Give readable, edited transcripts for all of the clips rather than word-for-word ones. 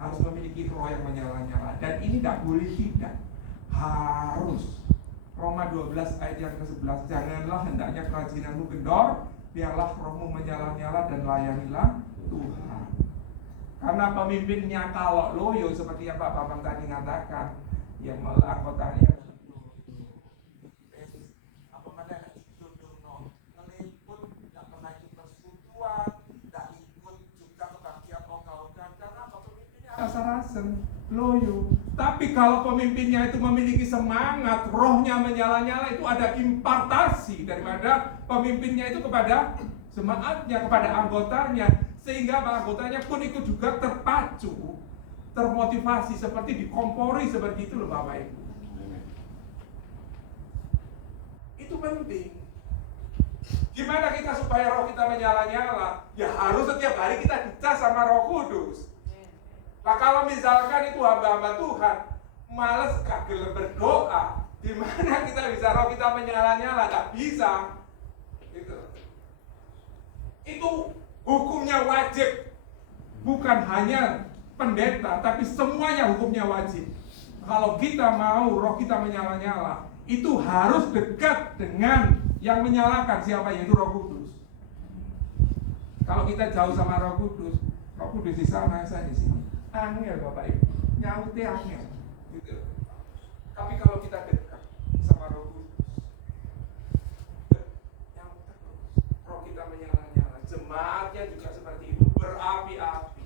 harus memiliki roh yang menyala-nyala. Dan ini tidak boleh tidak, harus. Roma 12 ayat yang ke-11, janganlah hendaknya kerajinanmu kendor, biarlah rohmu menyala-nyala dan layanilah Tuhan. Karena pemimpinnya kalau loyo seperti yang Pak Bambang tadi mengatakan, yang anggotanya rasa-rasen, loyo. Tapi kalau pemimpinnya itu memiliki semangat, rohnya menyala-nyala, itu ada impartasi daripada pemimpinnya itu kepada semangatnya, kepada anggotanya, sehingga anggotanya pun itu juga terpacu, termotivasi, seperti dikompori seperti itu loh Bapak Ibu. Itu penting. Gimana kita supaya roh kita menyala-nyala? Ya harus setiap hari kita dicas sama Roh Kudus. Nah kalau misalkan itu hamba-hamba Tuhan males kagel berdoa, gimana kita bisa roh kita menyala-nyala? Gak bisa. Itu hukumnya wajib. Bukan hanya pendeta, tapi semuanya hukumnya wajib. Kalau kita mau roh kita menyala-nyala, itu harus dekat dengan yang menyalakan, siapa? Yaitu Roh Kudus. Kalau kita jauh sama Roh Kudus di sana, saya di sini. Angel Bapak Ibu, nyautnya angel gitu. Tapi kalau kita dekat sama Roh Kudus, nyaut terus, roh kita menyala-nyala. Jemaatnya juga seperti itu, berapi-api.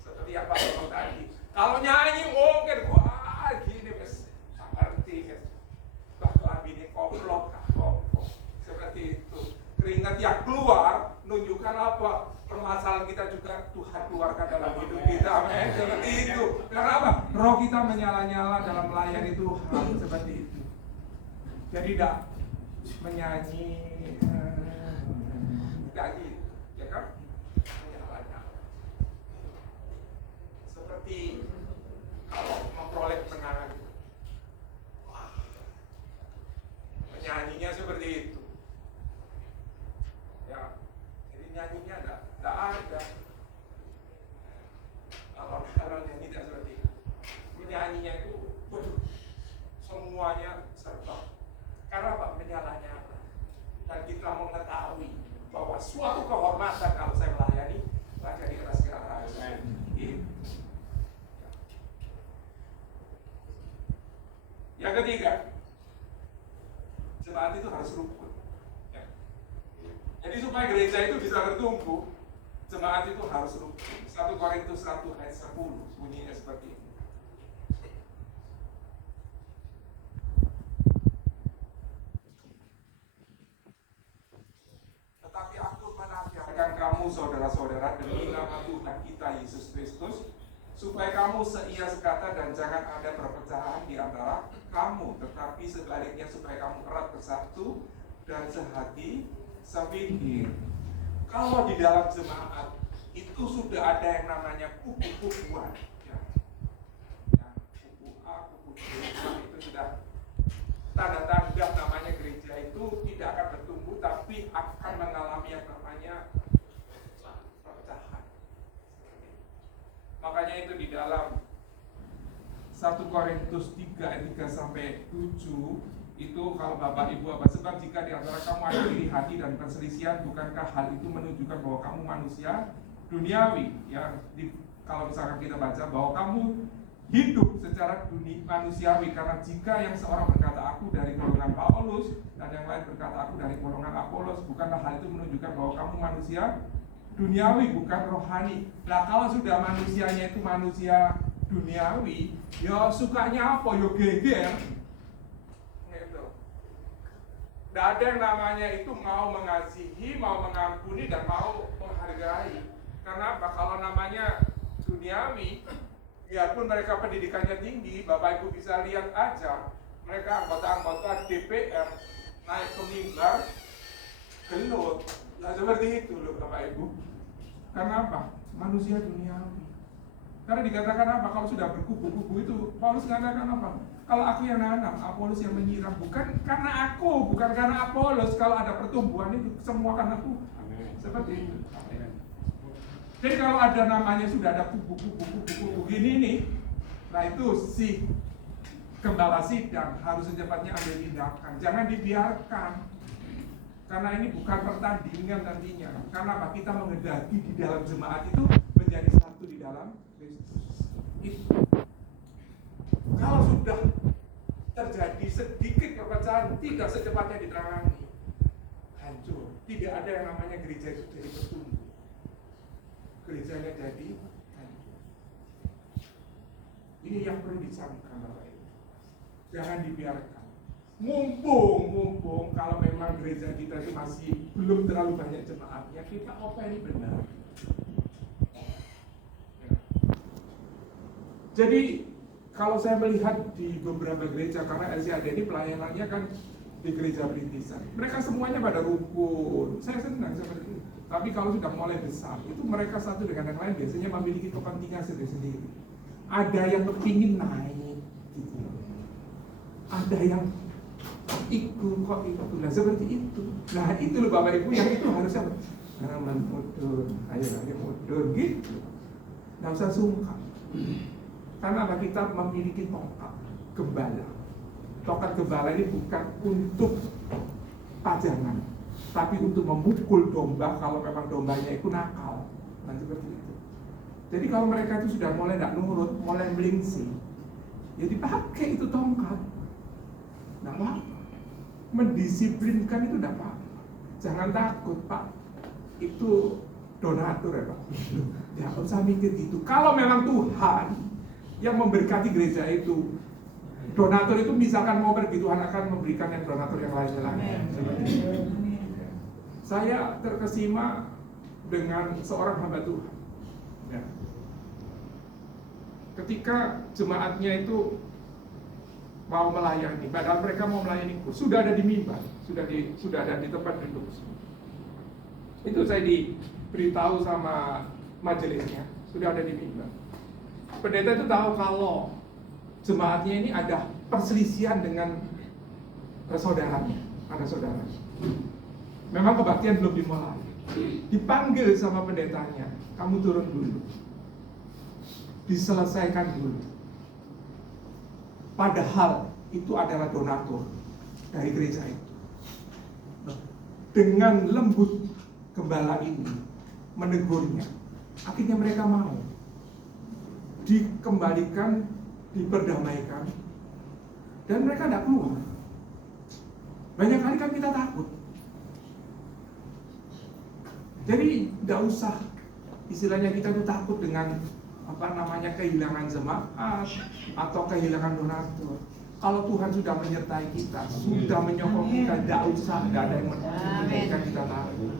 Seperti yang Pak Bambang tadi. Kalau nyanyi mungkin wah gini mas, seperti mas, bahkan ini koplok, seperti itu. Keringat yang keluar menunjukkan apa? Permasalahan kita juga Tuhan keluarkan dalam hidup kita. Amin. Seperti itu. Karena apa? Roh kita menyala-nyala dalam melayani Tuhan seperti itu. Jadi tidak menyanyi lagi, ya kan? Menyala-nyala. Seperti kalau memperoleh kemenangan. Wah. Menyanyinya seperti itu. Ya. Jadi nyanyinya enggak ada. Kalau nyanyi tidak seperti itu. Nyanyinya itu semuanya serta. Karena apa? Menyala-nyala. Dan kita mengetahui bahwa suatu kehormatan kalau saya melayani raja di atas segala raja. Yang ketiga, jemaat itu harus rukun. Jadi supaya gereja itu bisa bertumbuh, jemaat itu harus rukun. 1 Korintus 1 ayat 10 bunyinya seperti ini. Tetapi aku menasihatkan kamu saudara-saudara demi nama Tuhan kita Yesus Kristus, supaya kamu seia sekata dan jangan ada perpecahan di antara kamu, tetapi sebaliknya supaya kamu erat bersatu dan sehati sepikir. Kalau di dalam jemaat itu sudah ada yang namanya kubu-kubuan, ya. Kubu A, kubu B, itu sudah tanda-tanda namanya gereja itu tidak akan bertumbuh, tapi akan mengalami yang namanya perpecahan. Makanya itu di dalam 1 Korintus 3 ayat 3 sampai 7 itu kalau Bapak Ibu apa sebab jika di antara kamu ada iri hati dan perselisihan, bukankah hal itu menunjukkan bahwa kamu manusia duniawi? Ya, kalau misalkan kita baca bahwa kamu hidup secara manusiawi, karena jika yang seorang berkata aku dari golongan Paulus dan yang lain berkata aku dari golongan Apolos, bukankah hal itu menunjukkan bahwa kamu manusia duniawi bukan rohani? Nah kalau sudah manusianya itu manusia duniawi, ya sukanya apa? Ya geger. Tidak ada yang namanya itu mau mengasihi, mau mengampuni, dan mau menghargai. Karena apa? Kalau namanya duniawi, biarpun mereka pendidikannya tinggi, Bapak Ibu bisa lihat aja, mereka anggota-anggota DPR naik ke mimbar, gelut. Nah seperti itu loh Bapak Ibu. Karena apa? Manusia duniawi. Karena dikatakan apa? Kalau sudah berkubu-kubu itu, Paulus mengatakan apa? Kalau aku yang nanam, Apolos yang menyiram. Bukan karena aku, bukan karena Apolos. Kalau ada pertumbuhan itu semua karena aku. Seperti itu. Jadi kalau ada namanya sudah ada kubu-kubu gini, begini nih. Nah itu si gembala sidang harus secepatnya ambil tindakan. Jangan dibiarkan. Karena ini bukan pertandingan nantinya. Karena apa? Kita menghendaki di dalam jemaat itu menjadi satu di dalam Kristus. Itu. Kalau sudah terjadi sedikit perpecahan, tidak secepatnya ditangani, hancur. Tidak ada yang namanya gereja itu jadi bertumbuh. Gerejanya jadi hancur. Ini yang perlu dicamkan Bapak Ibu. Jangan dibiarkan. Mumpung kalau memang gereja kita itu masih belum terlalu banyak jemaatnya, kita openi benar. Ya. Jadi kalau saya melihat di beberapa gereja, karena LCAD ini pelayanannya kan di gereja perintisan, mereka semuanya pada rukun. Saya senang seperti itu. Tapi kalau sudah mulai besar, itu mereka satu dengan yang lain biasanya memiliki kepentingan sendiri-sendiri. Ada yang kepingin naik, gitu. Ada yang ikut kok itu, nah seperti itu. Nah itu loh Bapak Ibu yang itu harusnya mundur, ayo mundur gitu. Nggak usah sungkan. Karena apa? Kita memiliki tongkat gembala. Tongkat gembala ini bukan untuk pajangan, tapi untuk memukul domba kalau memang dombanya itu nakal. Nah seperti itu. Jadi kalau mereka itu sudah mulai tidak nurut, mulai melingsing, ya dipakai itu tongkat. Nah apa? Mendisiplinkan itu tidak apa-apa. Jangan takut Pak, itu donatur ya Pak. Ya usah mikir gitu. Kalau memang Tuhan yang memberkati gereja itu, donatur itu misalkan mau pergi, Tuhan akan memberikan yang donatur yang lainnya lagi. Saya terkesima dengan seorang hamba Tuhan. Ya. Ketika jemaatnya itu mau melayani, padahal mereka mau melayani, sudah ada di mimbar, sudah ada di tempat duduk. Itu saya diberitahu sama majelisnya, sudah ada di mimbar. Pendeta itu tahu kalau jemaatnya ini ada perselisihan dengan saudaranya, ada saudara. Memang kebaktian belum dimulai. Dipanggil sama pendetanya, kamu turun dulu, diselesaikan dulu. Padahal itu adalah donatur dari gereja itu. Dengan lembut gembala ini menegurnya, akhirnya mereka mau dikembalikan, diperdamaikan, dan mereka tidak keluar. Banyak kali kan kita takut. Jadi tidak usah istilahnya kita tuh takut dengan kehilangan jemaat atau kehilangan donatur. Kalau Tuhan sudah menyertai kita, sudah menyokong kita, tidak usah, tidak ada yang menyebabkan kita takut.